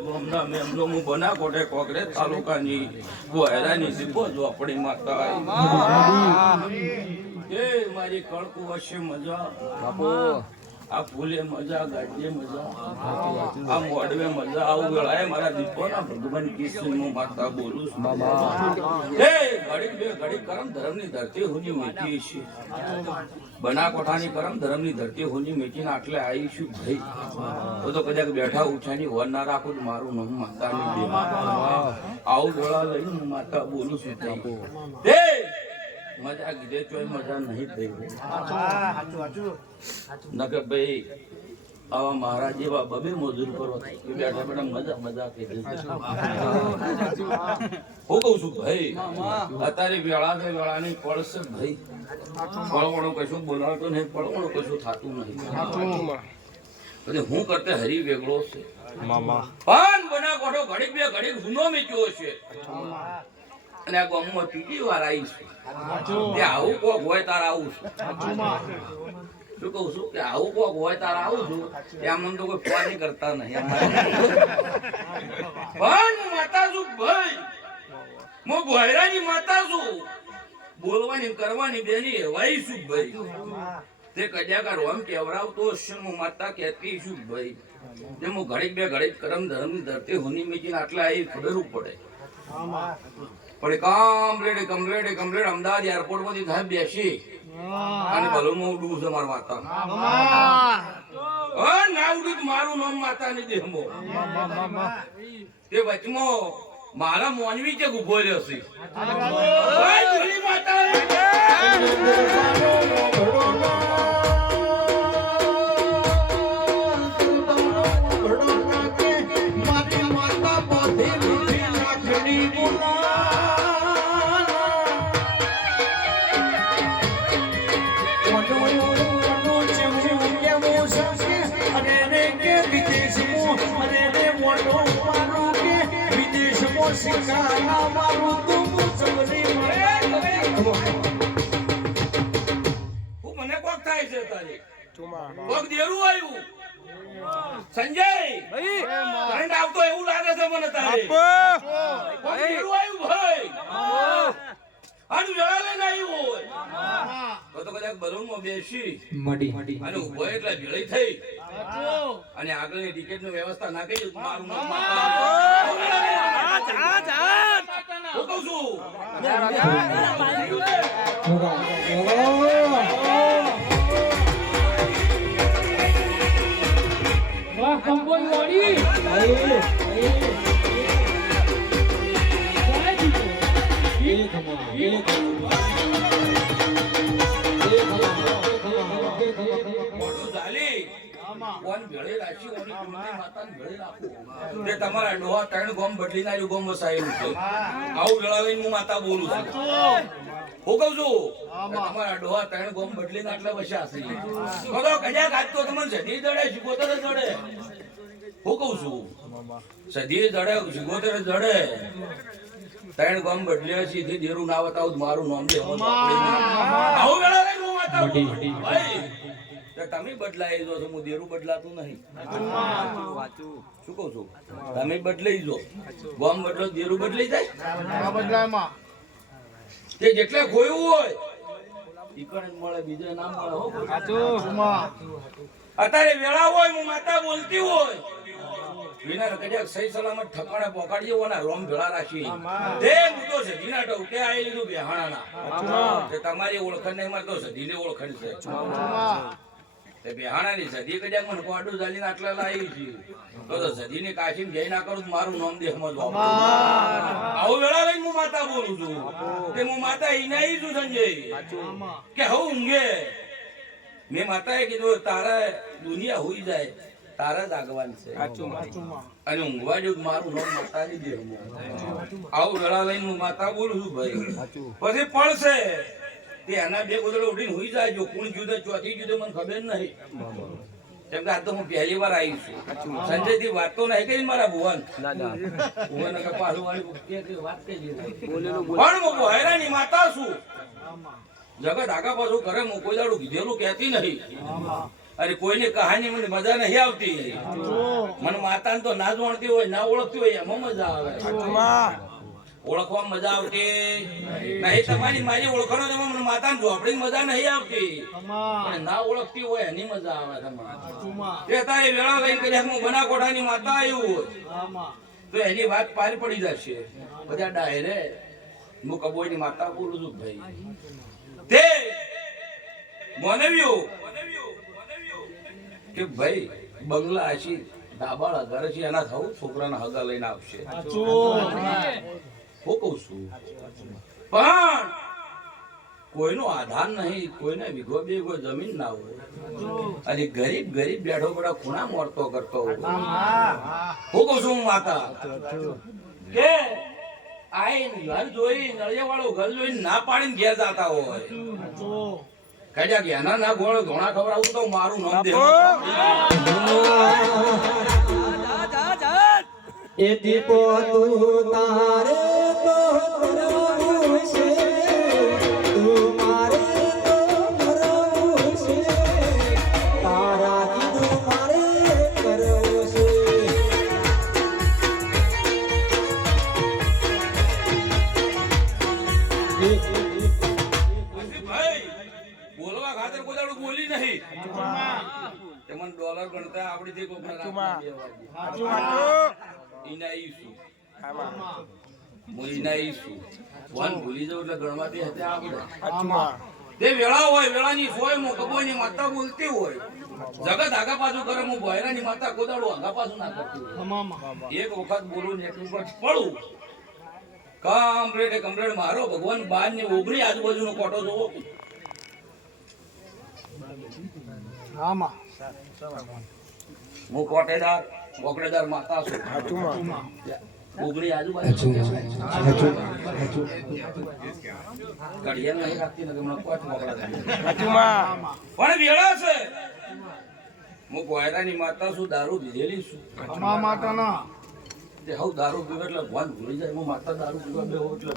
ગામના મેમનો હું બનાકોટે તાલુકાની ગોહેરાની સીપો ઝોપડી માતા એ મારી કળકુ હશે મજા આ ફૂલે મજા ગાડીએ મજા આ મોડવે મજા આવું વેળાએ મારા દીપોના ભગવાન કિશનનું માતા બોલું છું. હે ઘડી બે ઘડી કરમ ધર્મની ધરતી હોની મેકી છે. બનાકોઠાની કરમ ધર્મની ધરતી હુની મેકીને આટલે આવી છું ભાઈ. તો તો કદાચ બેઠા ઉઠાની વર ના રાખું તો મારું નામ માતાની દેવા આવું વેળા લઈને હું માતા બોલું છું ભાઈ. મજા કીધે ચોય મજા નહીં થઈ નકર ભાઈ આવા મારા જેવા બબે મજૂર કરો બેઠા બેઠા મજા મજા કહી દે હું. કઉ છું ભાઈ અત્યારે વેળા છે વેળા ની પડશે ભાઈ. પડવણું કશું બોલાવતો નહીં પડવણું કશું થતું નહીં. એટલે હું કરતે હરી વેગળો છે. પણ બના કોઠો ઘડીક બે ઘડીક ગુનો મીચ્યો છે. અને આ ગામમાં ત્રીજી વાર આવીશ. તે આવું કોક હોય તાર આવું છું. શું કહું છું કે આવું કોક હોય તાર આવું છું. ત્યાં મને તો કોઈ ફોન કરતા નહીં. પણ હું માતા છું ભાઈ. હું ગોયરાની માતા છું. બોલવાની કરવાની બેની એવાય છું ભાઈ. તે કજાકાર રોમ કેવરાવતો હશે હું માતા કહેતી છું ભાઈ. જે હું ઘડીક બે ઘડીક કરમ ધર્મ ધરતી હોની મેચીને આટલા એ ખબર પડે. પણ complete complete complete Ahmedabad airport પરથી સાહેબ બેસી. અને બલૂનમાં ઉડવું છે મારું માતા ના ઉડ્યું તો મારું નામ માતા ની દેહમો. તે વચમાં મારા મોનવી કે ઊભો રહ્યો છે? શિકારા મારું તું સબરી હું મને કોક થાય છે તારી. કોક દેરું આવ્યું. સંજય કરંટ આવતો એવું લાગે છે મને તારે. કોક દેરું આવ્યું ભાઈ. આનું વેળા લઈને આવ્યું હોય. તો તો કદાચ બેસી. અને ઊભો એટલે ભેળી થઈ. અને આગળની ટિકિટની વ્યવસ્થા ના કરી મારું નામ હું કહું છું વાહ કંબોઈ વાળી કોણ ભેળે રાખી ઓની કુંડી માતાને ભેળે રાખું. તે તમારા ડોહા ત્રણ ગોમ બદલી નાખ્યું ગોમ વસાયેલું છે. આવું વેળા હું માતા બોલું છું. હું કહું છું તમારા ડોહા ત્રણ ગોમ બદલી ના એટલે વસ્યા છે. તો તો કજાક તો તમને સધી દડે શીખોતર દડે હું કહું છું સધી દડે શીખોતર દડે ત્રણ ગોમ બદલ્યા સીધી દેરું ના બતાવું મારું નામ દે આવું વેળા હું માતા બોલું ભાઈ તો તમે બદલાઈ જો છો હું દેરું બદલાતું નહીં. શું કહું છું? તમે બદલાઈ જો. ગોમ બદલો દેરું બદલાઈ જાય? તે જેટલા ખોયું હોય મળે બીજે ના મળે હો અત્યારે વેળા હોય હું માતા બોલતી હોય. વિના કદાચ સહી સલામત ઠકાણે પોકાડીએ ઓના રોમ ભેળા રાખી. તે હું તો આવી લીધું બેહાણાના. તમારી ઓળખાણ નહીં મારે તો સધીને ઓળખાણ છે. તે બેહાણાની સધી કદાચ મને કોડું ચાલીને આટલા લાવી છે. તો તો સધીની કાશીમાં જઈ ના કરું મારું નામ દેહમાં જ આવું વેળા લઈને હું માતા બોલું છું. તે હું માતા ઈનાઈ છું સંજય. કે હું ઊંઘે. મેં માતાએ કીધું તારા દુનિયા હોઈ જાય. તારા જ આગવાન છે. અને ઊંઘવા જો મારું નામ માતાજી દે આવું વેળા લઈને હું માતા બોલું છું ભાઈ. પછી પડશે તે એના બે ગોદડો ઉડીને હોઈ જાય જો કોણ જુદે ચોથી જુદે મને ખબર નહીં. કેમ કે આ તો હું પહેલી વાર આવી છું. સંજયથી વાત તો નહીં કરી મારા ભુવન. ભુવન કે પાછું વાળી વાત કહી દીધી. પણ હું હેરાની માતા છું. જગત આગા પાછું કરે હું કોઈ દાડું કીધેલું કહેતી નહીં. અરે કોઈની કહાની મને મજા નહીં આવતી. મને માતાને તો ના જાણતી હોય ના ઓળખતી હોય એમાં મજા આવે. ઓળખવામાં મજા આવતી. નહીં તમારી મારી ઓળખાણો તમે મને માતાને ઝોપડી મજા નહીં આવતી. પણ ના ઓળખતી હોય એની મજા આવે તમારે. તે તારી વેળા લઈને કદાચ હું બનાકોટાની માતા આવ્યું તો એની વાત પાર પડી જશે. બધા ડાયરે હું કબોયની માતા બોલું છું ભાઈ. તે મોનવ્યું કે ભાઈ બંગલા હશી ડાબાળા હગાર છે એના થવું છોકરાના હગા લઈને આવશે. હું કહું છું પણ કોઈનો આધાર નહીં કોઈને વિઘો બે કોઈ જમીન ના હોય. અને ગરીબ ગરીબ બેઠો બેઠો ખૂણા મોરતો કરતો હોય. હું કહું છું હું માતા. કે આઈ ઘર જોઈ નળિયા વાળું ઘર જોઈ ના પાડીને ઘેર જાતા હોય. કજા કે એના ના ગોળ ઘોણા ખવડાવું તો મારું નામ દે એ દીપો તું તારે ડોલર ગણતા આવડી થી હાચું ઈના ઈસુ. હું ઈના ઈસુ. ફોન ભૂલી જાઉં એટલે ગણવાથી હતે આવડે તે વેળા હોય વેળાની સોય મો કબોયની માતા બોલતી હોય. જગત આગા પાછું કરે હું ભોયરાની માતા ગોદાડું આગા પાછું ના કરતી એક વખત બોલું ને એક વખત પડું. કમ્પ્લેટ કમ્પ્લેટ મારો ભગવાન બાન ને ઓગણી આજુબાજુનો કોટો જોવો. હું કોટેદાર બોકડેદાર માતા છું. ઓગણી આજુબાજુ. ઘડિયાળ નહીં રાખતી ને હમણાં કોટ મોકલા પણ વેળા છે. હું કોયરાની માતા છું દારૂ પીધેલી છું. તે હવ દારૂ પીવે એટલે ભાન ભૂલી જાય હું માતા દારૂ પીવા બેહો એટલે.